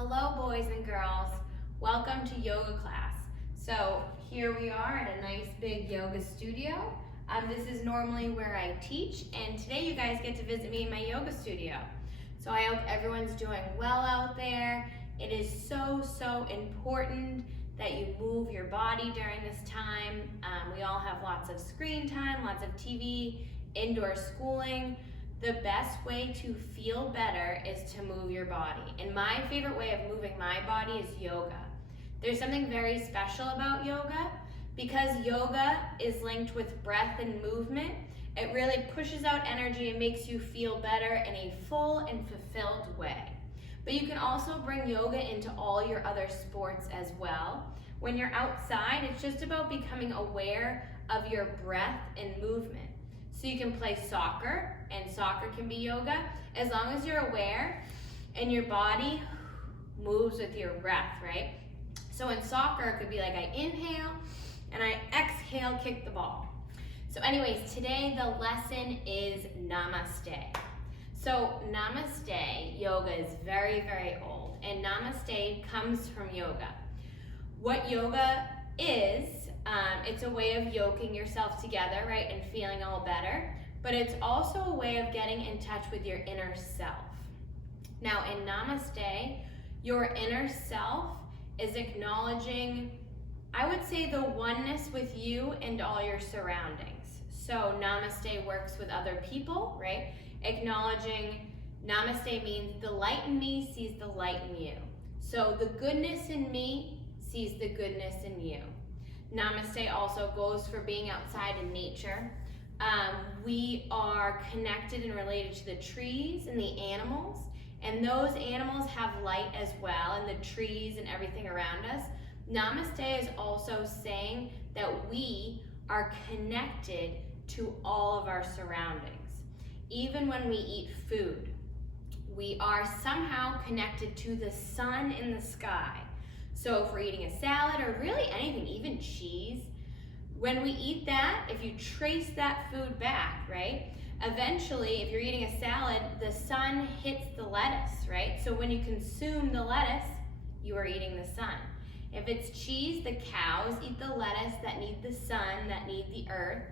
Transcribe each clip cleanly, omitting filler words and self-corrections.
Hello boys and girls, welcome to yoga class. So here we are at a nice big yoga studio. This is normally where I teach, and today you guys get to visit me in my yoga studio. So I hope everyone's doing well out there. It is so important that you move your body during this time. We all have lots of screen time, lots of TV, indoor schooling. The best way to feel better is to move your body. And my favorite way of moving my body is yoga. There's something very special about yoga because yoga is linked with breath and movement. It really pushes out energy and makes you feel better in a full and fulfilled way. But you can also bring yoga into all your other sports as well. When you're outside, it's just about becoming aware of your breath and movement. So you can play soccer, and soccer can be yoga, as long as you're aware and your body moves with your breath, right? So in soccer, it could be like I inhale and I exhale, kick the ball. So anyways, today the lesson is Namaste. So Namaste yoga is very old, and Namaste comes from yoga. What yoga is, it's a way of yoking yourself together, right, and feeling all better, but it's also a way of getting in touch with your inner self. Now in Namaste, your inner self is acknowledging, I would say, the oneness with you and all your surroundings. So Namaste works with other people, right? Acknowledging, Namaste means the light in me sees the light in you. So the goodness in me sees the goodness in you. Namaste also goes for being outside in nature. We are connected and related to the trees and the animals, and those animals have light as well, and the trees and everything around us. Namaste is also saying that we are connected to all of our surroundings. Even when we eat food, we are somehow connected to the sun in the sky. So if we're eating a salad or really anything, even cheese, when we eat that, if you trace that food back, right? Eventually, if you're eating a salad, the sun hits the lettuce, right? So when you consume the lettuce, you are eating the sun. If it's cheese, the cows eat the lettuce that need the sun, that need the earth.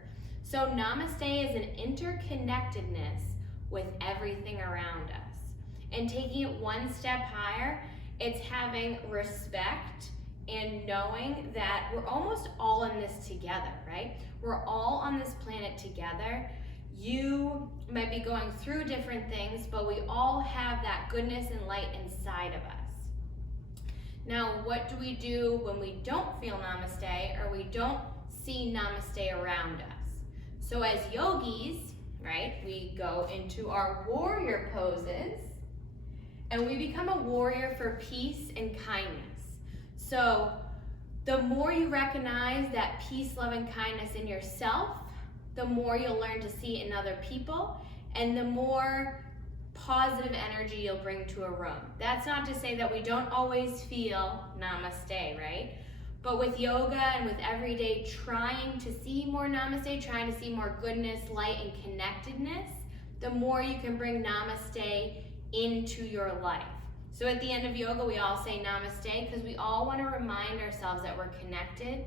So Namaste is an interconnectedness with everything around us. And taking it one step higher, it's having respect and knowing that we're almost all in this together, right? We're all on this planet together. You might be going through different things, but we all have that goodness and light inside of us. Now, what do we do when we don't feel Namaste or we don't see Namaste around us? So as yogis, right, we go into our warrior poses, and we become a warrior for peace and kindness. So the more you recognize that peace, love, and kindness in yourself, the more you'll learn to see it in other people, and the more positive energy you'll bring to a room. That's not to say that we don't always feel Namaste, right? But with yoga and with every day trying to see more Namaste, trying to see more goodness, light, and connectedness, the more you can bring Namaste into your life. So at the end of yoga, we all say Namaste because we all want to remind ourselves that we're connected.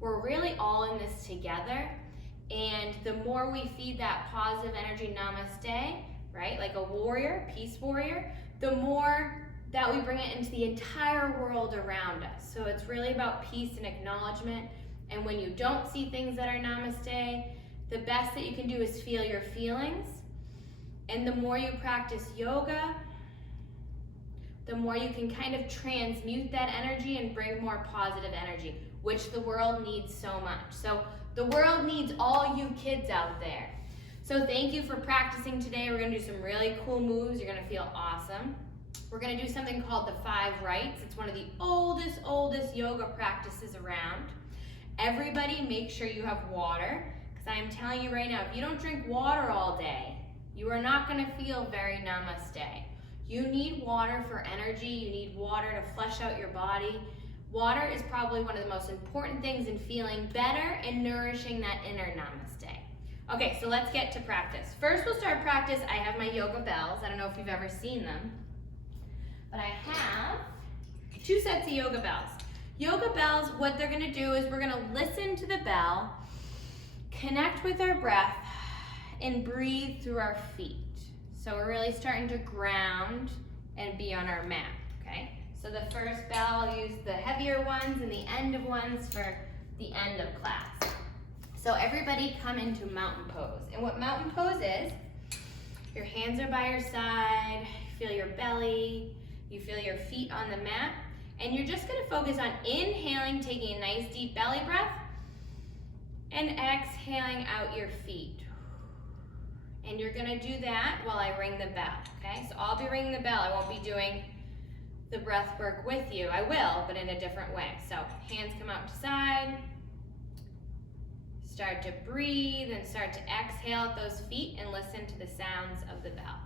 We're really all in this together. And the more we feed that positive energy, Namaste, right, like a warrior, peace warrior, the more that we bring it into the entire world around us. So it's really about peace and acknowledgement. And when you don't see things that are Namaste, the best that you can do is feel your feelings. And the more you practice yoga, the more you can kind of transmute that energy and bring more positive energy, which the world needs so much. So the world needs all you kids out there. So thank you for practicing today. We're gonna do some really cool moves. You're gonna feel awesome. We're gonna do something called the 5 rights. It's one of the oldest yoga practices around. Everybody make sure you have water, because I am telling you right now, if you don't drink water all day, you are not going to feel very Namaste. You need water for energy. You need water to flush out your body. Water is probably one of the most important things in feeling better and nourishing that inner Namaste. Okay, so let's get to practice. First, we'll start practice. I have my yoga bells. I don't know if you've ever seen them, but I have 2 sets of yoga bells. Yoga bells, what they're gonna do is we're gonna listen to the bell, connect with our breath, and breathe through our feet. So we're really starting to ground and be on our mat, okay? So the first bell, I'll use the heavier ones and the end of ones for the end of class. So everybody come into mountain pose. And what mountain pose is, your hands are by your side, you feel your belly, you feel your feet on the mat, and you're just gonna focus on inhaling, taking a nice deep belly breath, and exhaling out your feet. And you're gonna do that while I ring the bell, okay? So I'll be ringing the bell, I won't be doing the breath work with you. I will, but in a different way. So hands come out to side, start to breathe and start to exhale at those feet and listen to the sounds of the bell.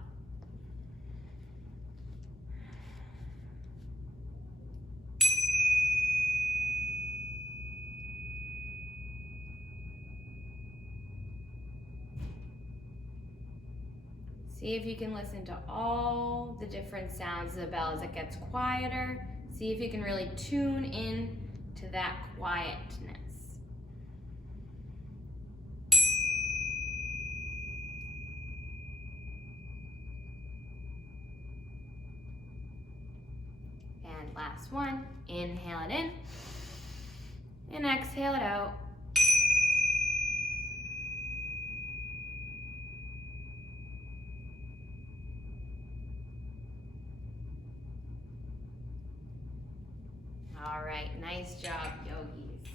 See if you can listen to all the different sounds of the bell as it gets quieter. See if you can really tune in to that quietness. And last one, inhale it in and exhale it out. All right, nice job, yogis.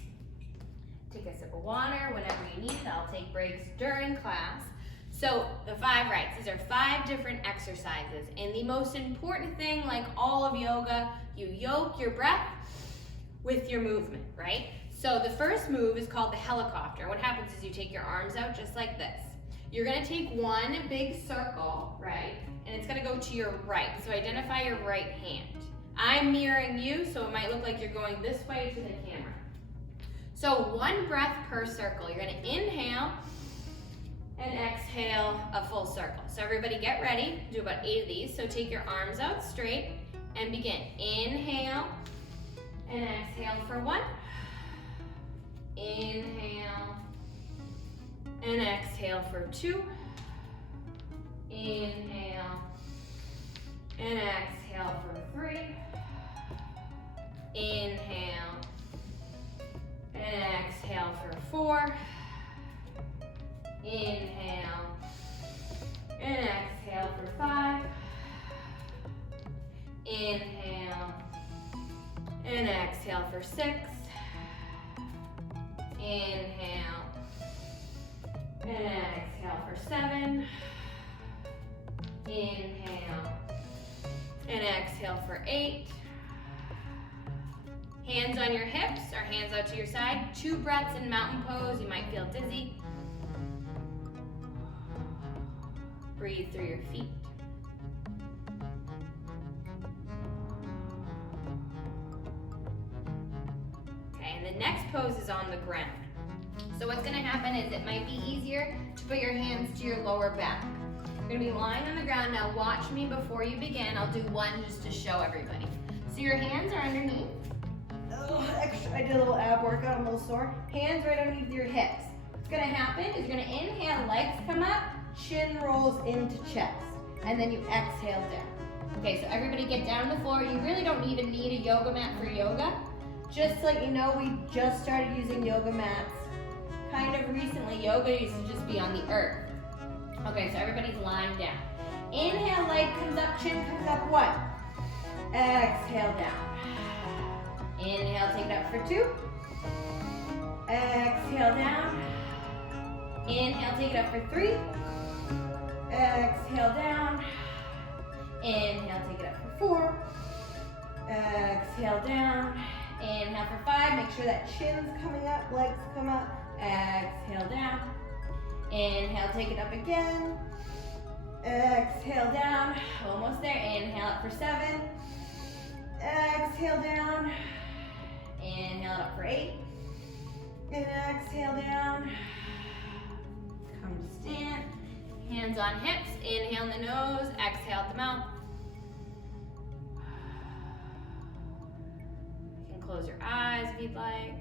Take a sip of water whenever you need it. I'll take breaks during class. So the 5 rights, these are 5 different exercises. And the most important thing, like all of yoga, you yoke your breath with your movement, right? So the first move is called the helicopter. What happens is you take your arms out just like this. You're gonna take one big circle, right? And it's gonna go to your right. So identify your right hand. I'm mirroring you, so it might look like you're going this way to the camera. So 1 breath per circle. You're gonna inhale and exhale a full circle. So everybody get ready, do about 8 of these. So take your arms out straight and begin. Inhale and exhale for 1. Inhale and exhale for 2. Inhale and exhale for 3. Inhale and exhale for 4. Inhale and exhale for 5. Inhale and exhale for 6. Inhale and exhale for 7. Inhale and exhale for 8. Hands on your hips or hands out to your side. 2 breaths in mountain pose. You might feel dizzy. Breathe through your feet. Okay, and the next pose is on the ground. So what's gonna happen is it might be easier to put your hands to your lower back. You're gonna be lying on the ground. Now watch me before you begin. I'll do one just to show everybody. So your hands are underneath. Oh, extra, I did a little ab workout, I'm a little sore. Hands right underneath your hips. What's gonna happen is you're gonna inhale, legs come up, chin rolls into chest, and then you exhale down. Okay, so everybody get down on the floor. You really don't even need a yoga mat for yoga. Just to let you know, we just started using yoga mats kind of recently. Yoga used to just be on the earth. Okay, so everybody's lying down. Inhale, leg comes up, chin comes up, 1. Exhale down. Inhale, take it up for 2. Exhale down. Inhale, take it up for 3. Exhale down. Inhale, take it up for 4. Exhale down. Inhale for 5. Make sure that chin's coming up, legs come up. Exhale down. Inhale, take it up again. Exhale down. Almost there. Inhale up for 7. Exhale down. Inhale it up for 8. And exhale down. Come to stand. Hands on hips. Inhale in the nose. Exhale at the mouth. close your eyes if you'd like.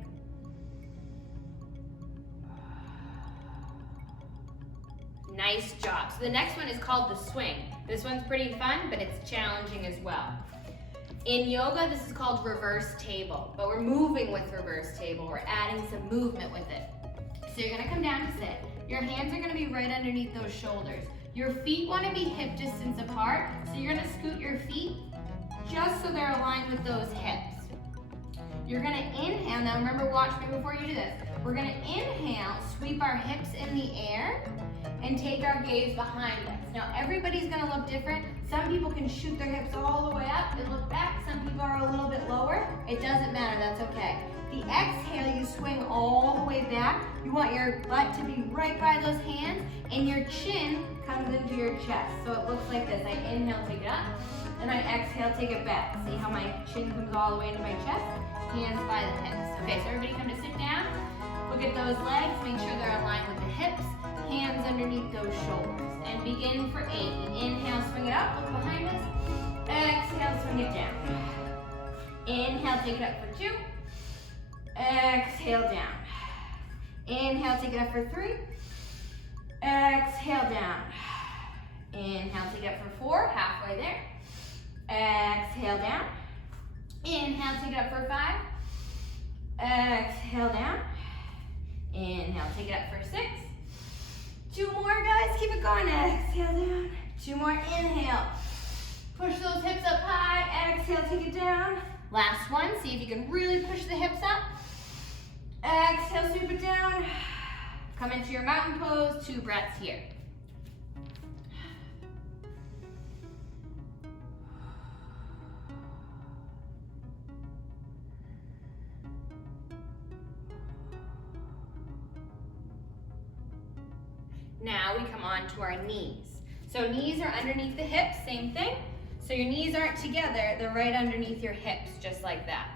Nice job. So the next one is called the swing. This one's pretty fun, but it's challenging as well. In yoga, this is called reverse table, but we're moving with reverse table. We're adding some movement with it. So you're gonna come down to sit. Your hands are gonna be right underneath those shoulders. Your feet wanna be hip distance apart, so you're gonna scoot your feet just so they're aligned with those hips. You're gonna inhale. Now remember, watch me before you do this. We're gonna inhale, sweep our hips in the air, and take our gaze behind us. Now everybody's gonna look different. Some people can shoot their hips all the way up and look back. Some people are a little bit lower. It doesn't matter, that's okay. The exhale, you swing all the way back. You want your butt to be right by those hands, and your chin comes into your chest. So it looks like this. I inhale, take it up, and I exhale, take it back. See how my chin comes all the way into my chest? Hands by the hips. Okay, so everybody come to sit down. Look at those legs, make sure they're aligned with the hips. Hands underneath those shoulders. And begin for 8. Inhale, swing it up, look behind us. Exhale, swing it down. Inhale, take it up for 2. Exhale, down. Inhale, take it up for 3. Exhale, down. Inhale, take it up for 4, halfway there. Exhale, down. Inhale, take it up for 5. Exhale, down. Inhale, take it up for 6. 2 more, guys, keep it going. Exhale, down. 2 more, inhale. Push those hips up high. Exhale, take it down. Last one, see if you can really push the hips up. Exhale, sweep it down. Come into your mountain pose, 2 breaths here. Now we come on to our knees. So knees are underneath the hips, same thing. So your knees aren't together, they're right underneath your hips, just like that.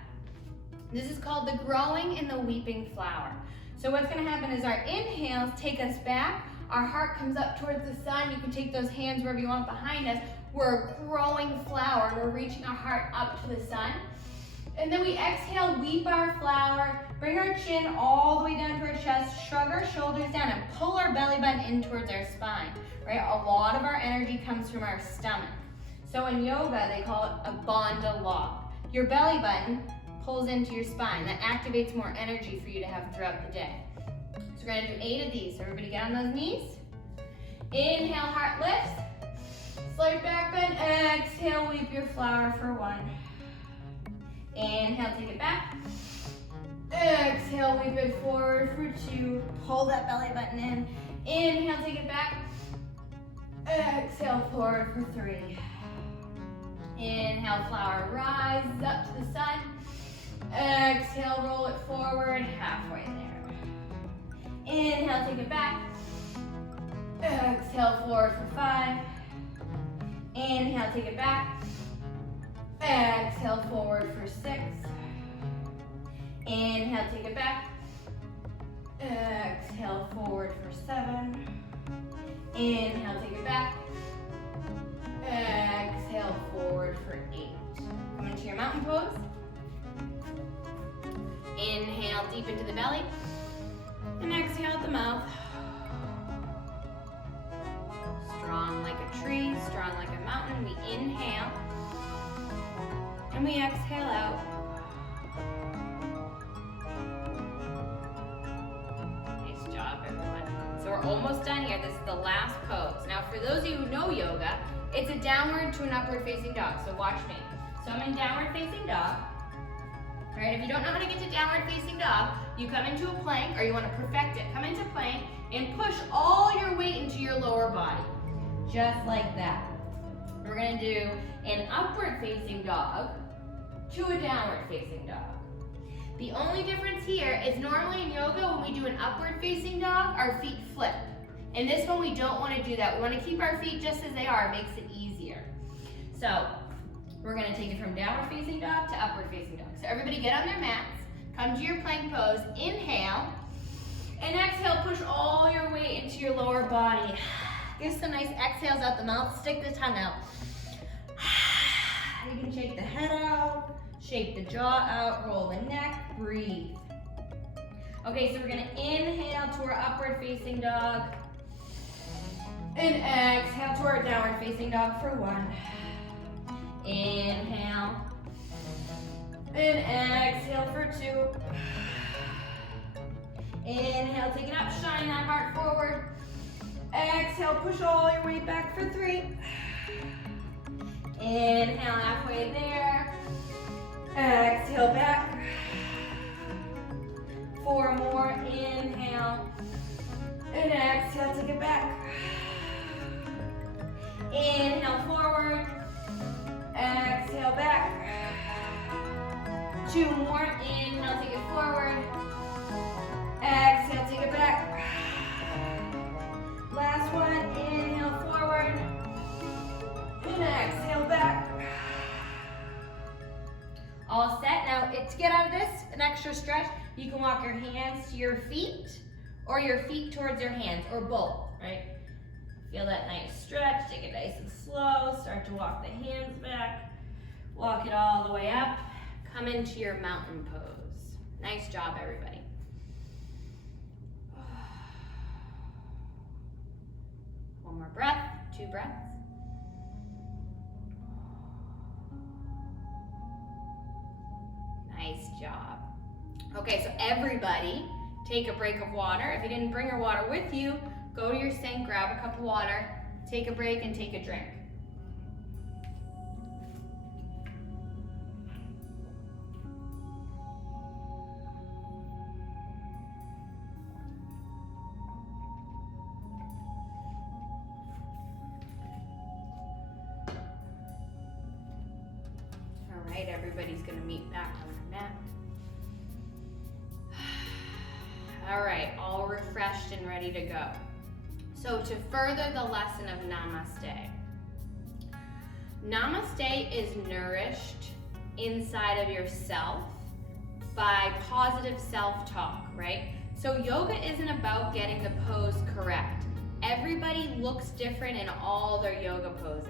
This is called the growing and the weeping flower. So what's gonna happen is our inhales take us back, our heart comes up towards the sun. You can take those hands wherever you want behind us. We're a growing flower, we're reaching our heart up to the sun. And then we exhale, weep our flower, bring our chin all the way down to our chest, shrug our shoulders down, and pull our belly button in towards our spine, right? A lot of our energy comes from our stomach. So in yoga, they call it a bandha lock. Your belly button pulls into your spine. That activates more energy for you to have throughout the day. So we're gonna do 8 of these. So everybody get on those knees. Inhale, heart lifts. Slight back bend, exhale, weep your flower for 1. Inhale, take it back. Exhale, weep it forward for 2. Pull that belly button in. Inhale, take it back. Exhale, forward for 3. Inhale, flower rises up to the sun. Exhale, roll it forward, halfway there. Inhale, take it back. Exhale, forward for 5. Inhale, take it back. Exhale, forward for 6. Inhale, take it back. Exhale, forward for 7. Inhale, take it back. Exhale, forward for 8. Come into your mountain pose. Inhale deep into the belly. And exhale at the mouth. Strong like a tree, strong like a mountain. We inhale. And we exhale out. Nice job, everyone. So we're almost done here. This is the last pose. Now, for those of you who know yoga, it's a downward to an upward facing dog. So watch me. So I'm in downward facing dog. All right, if you don't know how to get to downward facing dog, you come into a plank, or you want to perfect it. Come into plank and push all your weight into your lower body. Just like that. We're gonna do an upward facing dog to a downward facing dog. The only difference here is normally in yoga, when we do an upward facing dog, our feet flip. In this one, we don't want to do that. We want to keep our feet just as they are. It makes it easier. So we're going to take it from downward facing dog to upward facing dog. So everybody get on their mats, come to your plank pose, inhale, and exhale, push all your weight into your lower body. Give some nice exhales out the mouth, stick the tongue out. You can shake the head out, Shake the jaw out, roll the neck, breathe. Okay, so we're gonna inhale to our upward facing dog. And exhale to our downward facing dog for 1. Inhale. And exhale for 2. Inhale, take it up, shine that heart forward. Exhale, push all your weight back for 3. Inhale, halfway there. Exhale, back. 4 more, inhale. And exhale, take it back. Inhale, forward. Exhale, back. 2 more, inhale, take it forward. Exhale, take it back. Last one, inhale, forward. And exhale, back. All set. Now, to get out of this, an extra stretch, you can walk your hands to your feet or your feet towards your hands, or both, right? Feel that nice stretch, take it nice and slow, start to walk the hands back, walk it all the way up, come into your mountain pose. Nice job, everybody. One more breath, 2 breaths. Nice job. Okay, so everybody take a break of water. If you didn't bring your water with you, go to your sink, grab a cup of water, take a break and take a drink. All right, everybody's gonna meet back on the mat. All right, all refreshed and ready to go. So to further the lesson of Namaste, Namaste is nourished inside of yourself by positive self-talk, right? So yoga isn't about getting the pose correct. Everybody looks different in all their yoga poses.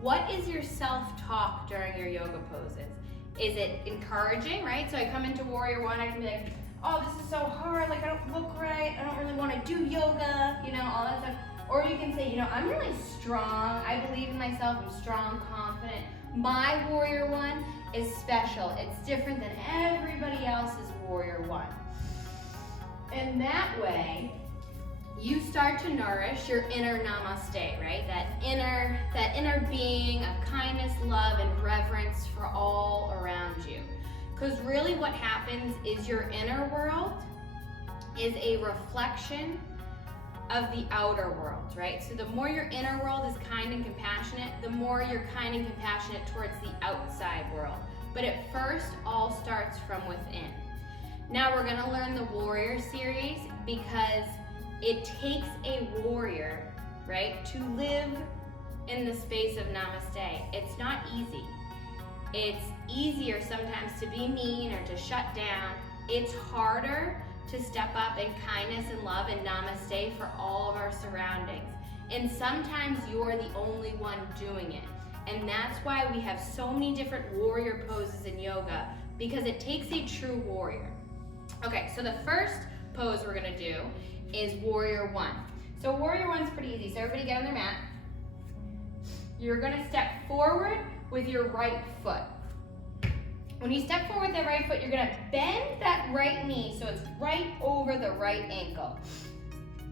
What is your self-talk during your yoga poses? Is it encouraging, right? So I come into Warrior One, I can be like, oh, this is so hard, like I don't look right, I don't really want to do yoga, you know, all that stuff. Or you can say, you know, I'm really strong, I believe in myself, I'm strong, confident. My Warrior One is special. It's different than everybody else's Warrior One. And that way, you start to nourish your inner Namaste, right? That inner being of kindness, love, and reverence for all around you. Because really what happens is your inner world is a reflection of the outer world, right? So the more your inner world is kind and compassionate, the more you're kind and compassionate towards the outside world. But it first all starts from within. Now we're gonna learn the Warrior series because it takes a warrior, right, to live in the space of Namaste. It's not easy. It's easier sometimes to be mean or to shut down. It's harder to step up in kindness and love and Namaste for all of our surroundings. And sometimes you're the only one doing it. And that's why we have so many different warrior poses in yoga, because it takes a true warrior. Okay, so the first pose we're gonna do is Warrior One. So Warrior One's pretty easy. So everybody get on their mat. You're gonna step forward with your right foot. When you step forward with the right foot, you're gonna bend that right knee so it's right over the right ankle.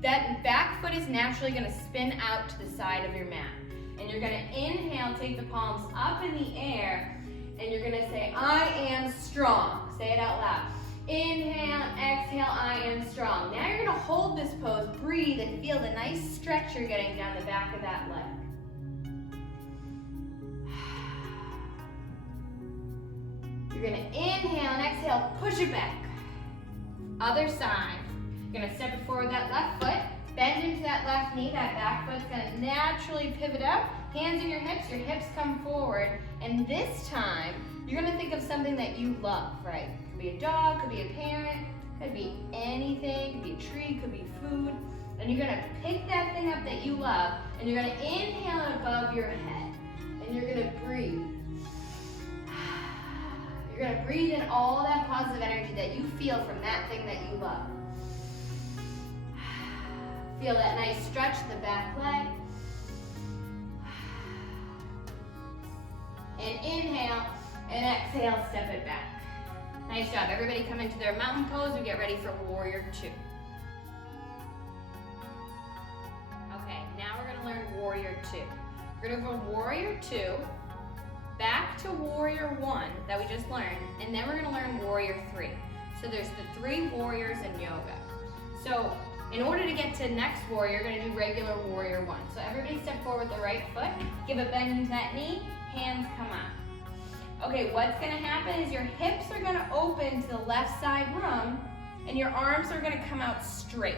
That back foot is naturally gonna spin out to the side of your mat. And you're gonna inhale, take the palms up in the air, and you're gonna say, I am strong. Say it out loud. Inhale, exhale, I am strong. Now you're gonna hold this pose, breathe, and feel the nice stretch you're getting down the back of that leg. You're gonna inhale and exhale, push it back. Other side. You're gonna step it forward that left foot, bend into that left knee, that back foot's gonna naturally pivot up, hands in your hips come forward, and this time, you're gonna think of something that you love, right? Could be a dog, could be a parent, could be anything, could be a tree, could be food, and you're gonna pick that thing up that you love, and you're gonna inhale it above your head, and you're gonna breathe. You're gonna breathe in all that positive energy that you feel from that thing that you love. Feel that nice stretch in the back leg. And inhale, and exhale, step it back. Nice job. Everybody come into their mountain pose and get ready for warrior 2. Okay, now we're gonna learn warrior 2. We're gonna go warrior 2, back to warrior 1 that we just learned, and then we're gonna learn warrior 3. So there's the 3 warriors in yoga. So in order to get to next warrior, you're gonna do regular warrior 1. So everybody step forward with the right foot, give a bend into that knee, hands come up. Okay, what's gonna happen is your hips are gonna open to the left side room and your arms are gonna come out straight.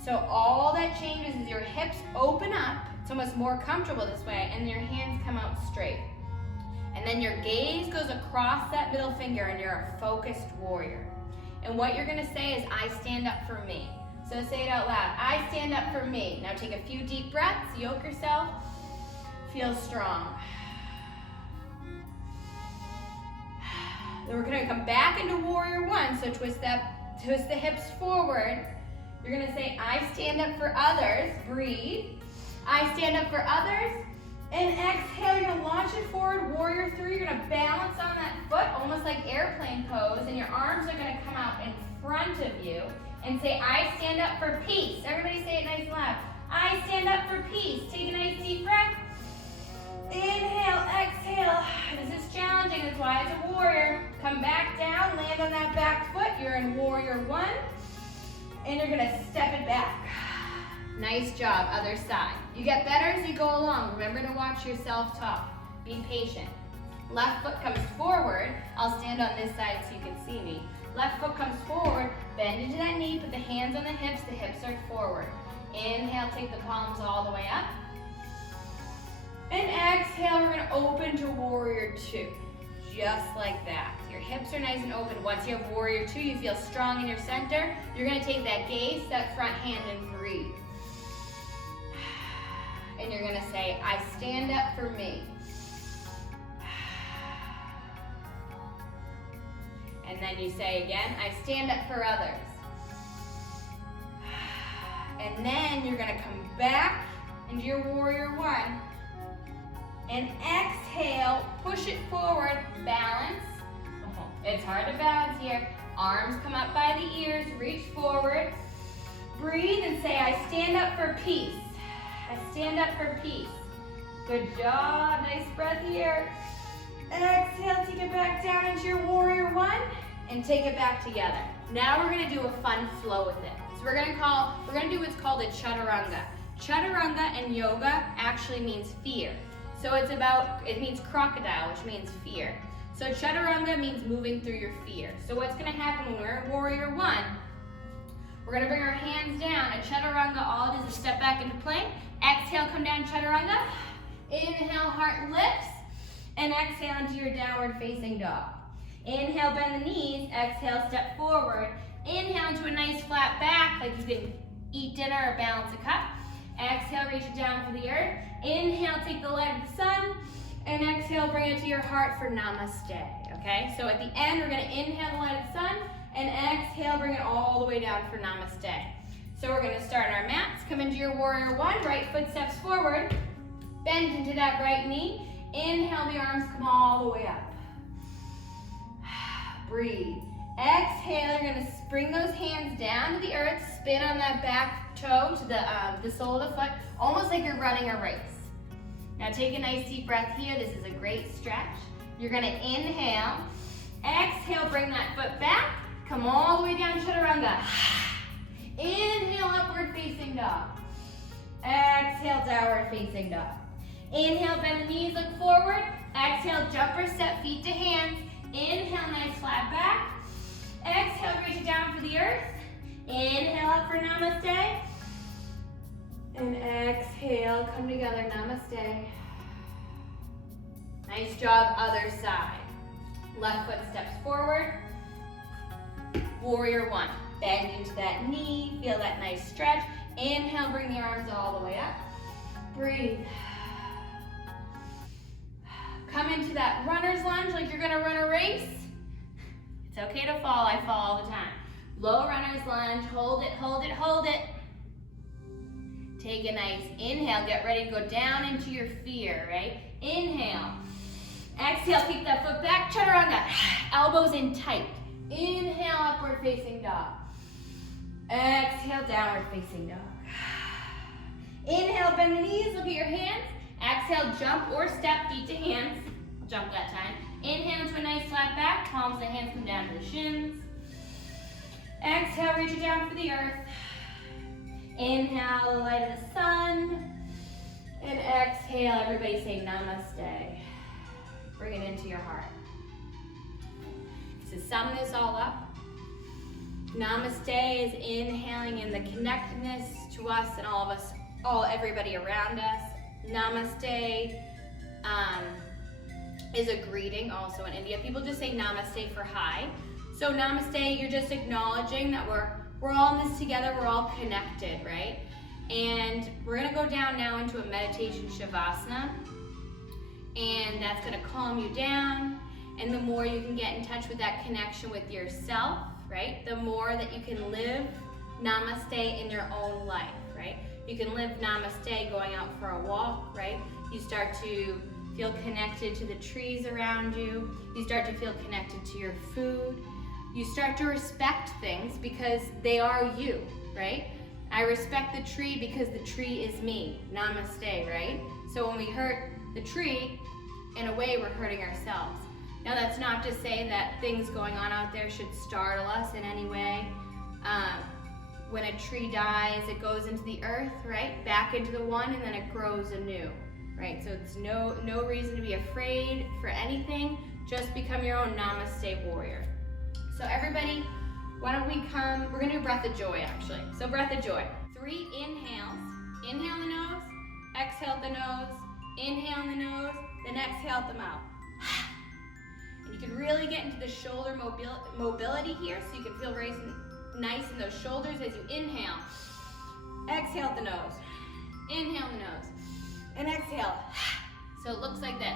So all that changes is your hips open up, it's almost more comfortable this way, and your hands come out straight. And then your gaze goes across that middle finger and you're a focused warrior. And what you're gonna say is, I stand up for me. So say it out loud, I stand up for me. Now take a few deep breaths, yoke yourself, feel strong. Then we're gonna come back into warrior 1, so twist the hips forward. You're gonna say, I stand up for others, breathe. I stand up for others, and exhale, you're gonna launch it forward, warrior 3, you're gonna balance on that foot, almost like airplane pose, and your arms are gonna come out in front of you, and say, I stand up for peace. Everybody say it nice and loud. I stand up for peace. Take a nice deep breath. Inhale, exhale. This is challenging, that's why it's a warrior. Come back down, land on that back foot. You're in warrior 1, and you're gonna step it back. Nice job, other side. You get better as you go along. Remember to watch your self-talk. Be patient. Left foot comes forward. I'll stand on this side so you can see me. Left foot comes forward, bend into that knee, put the hands on the hips are forward. Inhale, take the palms all the way up. And exhale, we're gonna open to warrior 2. Just like that. Your hips are nice and open. Once you have warrior 2, you feel strong in your center. You're gonna take that gaze, that front hand, and breathe. And you're gonna say, I stand up for me. And then you say again, I stand up for others. And then you're gonna come back into your warrior 1. And exhale, push it forward, balance. It's hard to balance here. Arms come up by the ears, reach forward. Breathe and say, I stand up for peace. I stand up for peace. Good job, nice breath here. Exhale, take it back down into your warrior 1 and take it back together. Now we're gonna do a fun flow with it. So we're gonna do what's called a chaturanga. Chaturanga in yoga actually means fear. So it means crocodile, which means fear. So chaturanga means moving through your fear. So what's gonna happen when we're in warrior 1, we're gonna bring our hands down. A chaturanga, all it is step back into plank. Exhale, come down chaturanga. Inhale, heart lifts. And exhale into your downward facing dog. Inhale, bend the knees. Exhale, step forward. Inhale into a nice flat back, like you can eat dinner or balance a cup. Exhale, reach it down for the earth. Inhale, take the light of the sun. And exhale, bring it to your heart for Namaste, okay? So at the end, we're gonna inhale the light of the sun, and exhale, bring it all the way down for Namaste. So we're gonna start our mats. Come into your warrior 1, right foot steps forward. Bend into that right knee. Inhale, the arms come all the way up. Breathe. Exhale, you're gonna bring those hands down to the earth, spin on that back toe to the sole of the foot, almost like you're running a race. Now take a nice deep breath here. This is a great stretch. You're gonna inhale. Exhale, bring that foot back. Come all the way down, chaturanga. Inhale, upward facing dog. Exhale, downward facing dog. Inhale, bend the knees, look forward. Exhale, jumper step, feet to hands. Inhale, nice flat back. Exhale, reach it down for the earth. Inhale up for Namaste. And exhale, come together, Namaste. Nice job, other side. Left foot steps forward. Warrior 1. Bend into that knee, feel that nice stretch. Inhale, bring the arms all the way up. Breathe. Come into that runner's lunge like you're gonna run a race. It's okay to fall, I fall all the time. Low runner's lunge, hold it, hold it, hold it. Take a nice inhale, get ready to go down into your fear, right? Inhale. Exhale, keep that foot back, chaturanga. Elbows in tight. Inhale, upward facing dog. Exhale, downward facing dog. Inhale, bend the knees, look at your hands. Exhale, jump or step, feet to hands. Jump that time. Inhale into a nice flat back, palms of the hands come down to the shins. Exhale, reach it down for the earth. Inhale, the light of the sun. And exhale, everybody say namaste. Bring it into your heart. To sum this all up, namaste is inhaling in the connectedness to us and all of us, everybody around us. Namaste is a greeting also in India. People just say namaste for hi. So namaste, you're just acknowledging that we're all in this together, we're all connected, right? And we're gonna go down now into a meditation shavasana, and that's gonna calm you down. And the more you can get in touch with that connection with yourself, right? The more that you can live namaste in your own life, right? You can live namaste going out for a walk, right? You start to feel connected to the trees around you. You start to feel connected to your food. You start to respect things because they are you, right? I respect the tree because the tree is me. Namaste, right? So when we hurt the tree, in a way we're hurting ourselves. Now that's not to say that things going on out there should startle us in any way. When a tree dies, it goes into the earth, right? Back into the one, and then it grows anew, right? So it's no reason to be afraid for anything. Just become your own namaste warrior. So everybody, why don't we come, we're gonna do breath of joy actually. So breath of joy. 3 inhales. Inhale in the nose, exhale the nose, inhale in the nose, then exhale the mouth. And you can really get into the shoulder mobility here, so you can feel very nice in those shoulders as you inhale. Exhale the nose. Inhale the nose. And exhale. So it looks like this.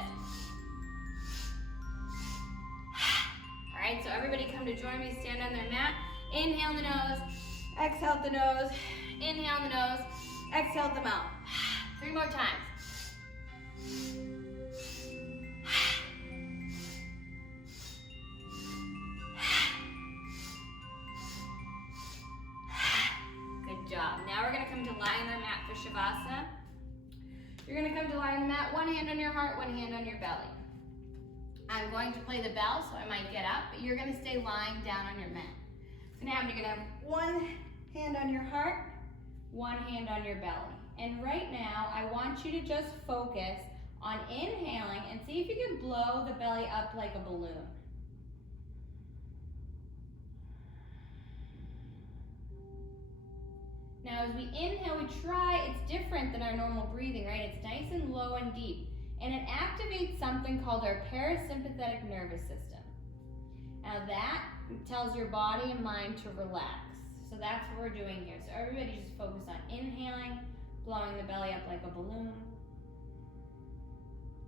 All right, so everybody come to join me, stand on their mat. Inhale the nose, exhale the nose, inhale the nose, exhale the mouth. 3 more times. Good job. Now we're gonna come to lie on our mat for Shavasana. You're gonna come to lie on the mat, one hand on your heart, one hand on your belly. I'm going to play the bell, so I might get up, but you're gonna stay lying down on your mat. So now you're gonna have one hand on your heart, one hand on your belly. And right now, I want you to just focus on inhaling and see if you can blow the belly up like a balloon. Now as we inhale, we try, it's different than our normal breathing, right? It's nice and low and deep. And it activates something called our parasympathetic nervous system. Now that tells your body and mind to relax. So that's what we're doing here. So everybody just focus on inhaling, blowing the belly up like a balloon.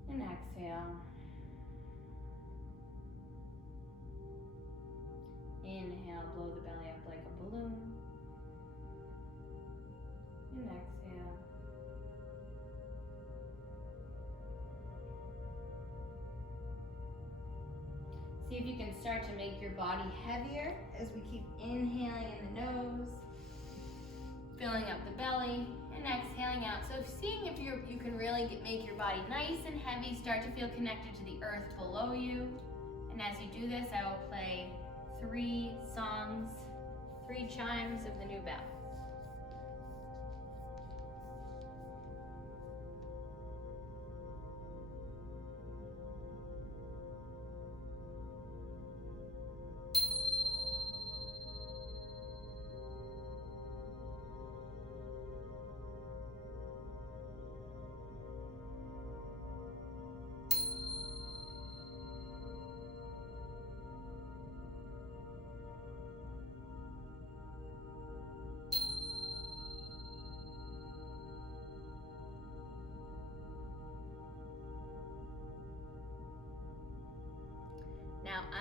And exhale. Inhale, blow the belly up like a balloon. And exhale. See if you can start to make your body heavier as we keep inhaling in the nose, filling up the belly, and exhaling out. So seeing if you can really make your body nice and heavy, start to feel connected to the earth below you. And as you do this, I will play 3 songs, 3 chimes of the new bell.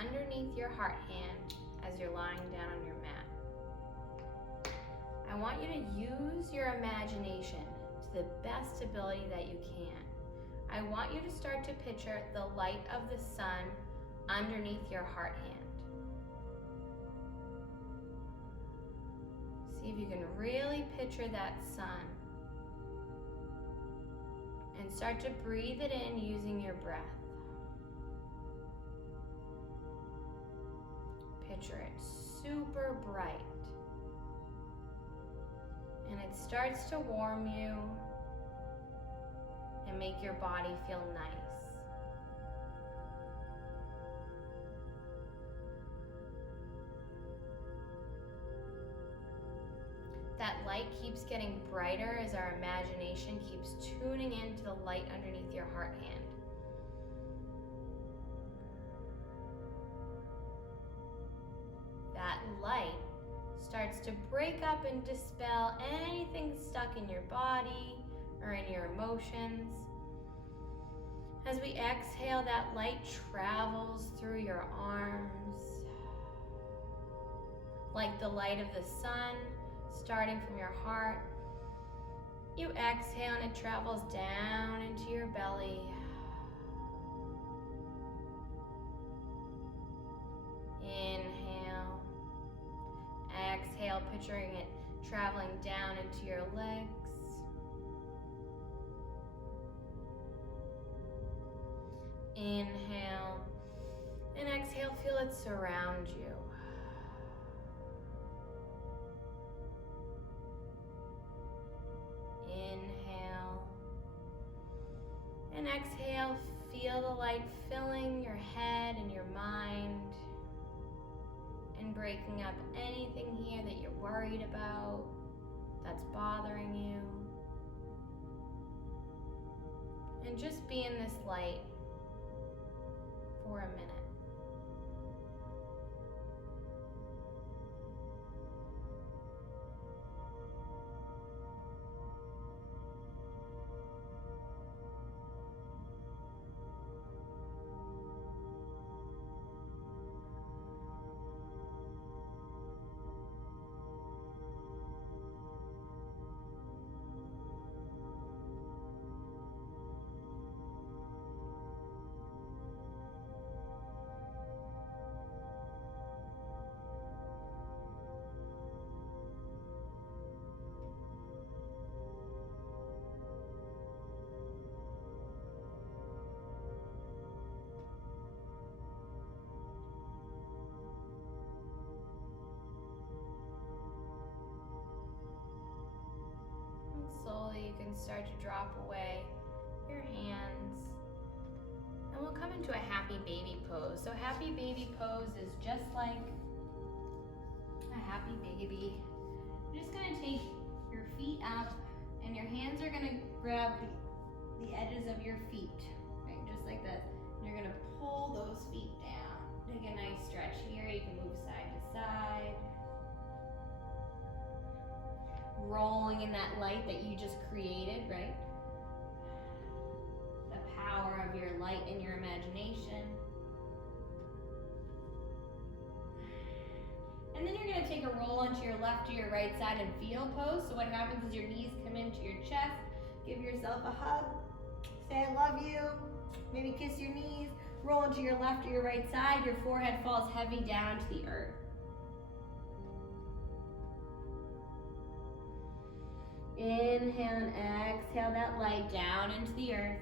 underneath your heart hand as you're lying down on your mat. I want you to use your imagination to the best ability that you can. I want you to start to picture the light of the sun underneath your heart hand. See if you can really picture that sun. And start to breathe it in using your breath. Picture it super bright. And it starts to warm you and make your body feel nice. That light keeps getting brighter as our imagination keeps tuning into the light underneath your heart hand. That light starts to break up and dispel anything stuck in your body or in your emotions. As we exhale, that light travels through your arms like the light of the sun, starting from your heart. You exhale and it travels down into your belly. Inhale. Exhale, picturing it traveling down into your legs. Inhale. And exhale, feel it surround you. Inhale. And exhale, feel the light filling your head and your mind and breaking up anything here that you're worried about, that's bothering you. And just be in this light for a minute. Slowly you can start to drop away your hands. And we'll come into a happy baby pose. So happy baby pose is just like a happy baby. You're just going to take your feet up and your hands are going to grab the edges of your feet, right? Just like this. And you're going to pull those feet down. Take a nice stretch here. You can move side to side. Rolling in that light that you just created, right? The power of your light and your imagination. And then you're going to take a roll onto your left or your right side and feel pose. So what happens is your knees come into your chest. Give yourself a hug. Say I love you. Maybe kiss your knees. Roll into your left or your right side. Your forehead falls heavy down to the earth. Inhale and exhale that light down into the earth.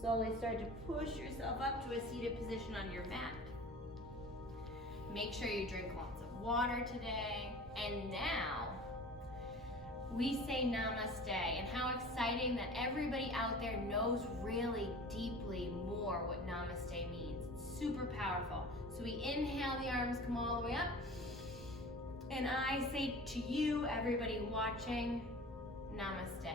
Slowly start to push yourself up to a seated position on your mat. Make sure you drink lots of water today. And now, we say Namaste, and how exciting that everybody out there knows really deeply more what Namaste means. It's super powerful. So we inhale, the arms come all the way up. And I say to you, everybody watching, Namaste.